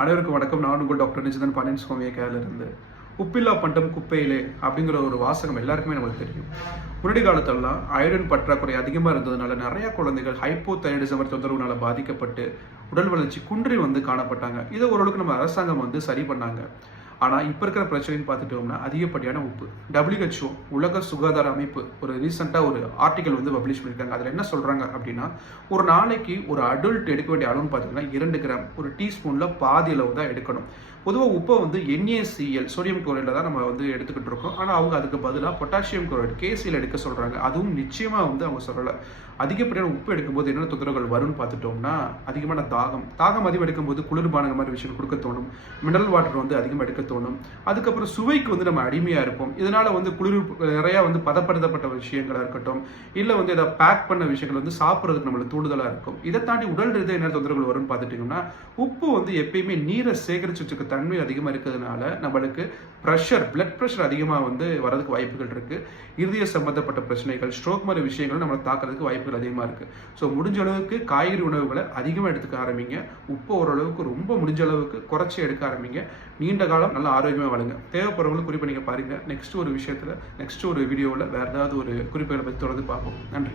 அனைவருக்கும் வணக்கம். நான் உங்கள் டாக்டர் நிஜிதன் பழனிசாமி இருந்து உப்பில்லா பண்டம் குப்பையிலே அப்படிங்கிற ஒரு வாசகம் எல்லாருக்குமே நமக்கு தெரியும். முன்னாடி காலத்திலலாம் அயரன் பற்றாக்குறை அதிகமாக இருந்ததுனால நிறைய குழந்தைகள் ஹைப்போ தைரடிசம் தொந்தரவுனால பாதிக்கப்பட்டு உடல் வளர்ச்சி குன்றி வந்து காணப்பட்டாங்க. இதை ஓரளவுக்கு நம்ம அரசாங்கம் வந்து சரி பண்ணாங்க. ஆனால் இப்போ இருக்கிற பிரச்சனைன்னு பார்த்துட்டோம்னா அதிகப்படியான உப்பு. டபிள்யூஹெச்ஓ உலக சுகாதார அமைப்பு ஒரு ரீசெண்டாக ஒரு ஆர்டிக்கல் வந்து பப்ளிஷ் பண்ணியிருக்காங்க அதில் என்ன சொல்கிறாங்க அப்படின்னா ஒரு நாளைக்கு ஒரு அடல்ட் எடுக்க வேண்டிய அளவுன்னு பார்த்தீங்கன்னா இரண்டு கிராம் ஒரு டீஸ்பூனில் பாதி அளவு தான் எடுக்கணும். பொதுவாக உப்பை வந்து என்ஏசிஎல் சோடியம் குளோரைடில் தான் நம்ம வந்து எடுத்துக்கிட்டு இருக்கோம். ஆனால் அவங்க அதுக்கு பதிலாக பொட்டாசியம் குளோரைடு கேசியில் எடுக்க சொல்கிறாங்க அதுவும் நிச்சயமாக வந்து அவங்க சொல்லலை. அதிகப்படியான உப்பு எடுக்கும்போது என்னென்ன தொந்தரவுகள் வரும்னு பார்த்துட்டோம்னா அதிகமான தாகம். தாகம் அதிகம் எடுக்கும்போது குளிர்பானங்கள் மாதிரி விஷயம் கொடுக்க தோணும். மினரல் வாட்டர் வந்து அதிகமாக எடுக்க தோணும். அதுக்கப்புறம் சுவைக்கு வந்து நம்ம அடிமையாக இருப்போம். இதனால் வந்து குளிர் நிறையா வந்து பதப்படுத்தப்பட்ட விஷயங்களாக இருக்கட்டும் இல்லை வந்து இதை பேக் பண்ண விஷயங்கள் வந்து சாப்பிட்றதுக்கு நம்மளுக்கு தூண்டுதலாக இருக்கும். இதை தாண்டி உடல் ரீதியாக என்ன தொந்தரவுகள் வரும்னு பார்த்துட்டிங்கன்னா உப்பு வந்து எப்பயுமே நீரை சேகரிச்சு வச்சுக்க தன்மை அதிகமாக இருக்கிறதுனால நம்மளுக்கு ப்ரெஷர் பிளட் ப்ரெஷர் அதிகமாக வந்து வரதுக்கு வாய்ப்புகள் இருக்குது இருதய சம்மந்தப்பட்ட பிரச்சனைகள் ஸ்ட்ரோக் மாதிரி விஷயங்கள் நம்மளை தாக்குறதுக்கு வாய்ப்புகள் அதிகமாக இருக்குது ஸோ முடிஞ்ச அளவுக்கு காய்கறி உணவுகளை அதிகமாக எடுத்துக்க ஆரம்பிங்க. உப்பு ஓரளவுக்கு ரொம்ப முடிஞ்ச அளவுக்கு குறைச்சி எடுக்க ஆரம்பிங்க. நீண்ட காலம் நல்ல ஆரோக்கியமாக வாழுங்க. தேவைப்படுறவங்களும் குறிப்பை நீங்கள் பாருங்க. நெக்ஸ்ட் ஒரு விஷயத்தில் நெக்ஸ்ட் ஒரு வீடியோவில் வேறு ஏதாவது ஒரு குறிப்புகளை பற்றி தொடர்ந்து பார்ப்போம். நன்றி.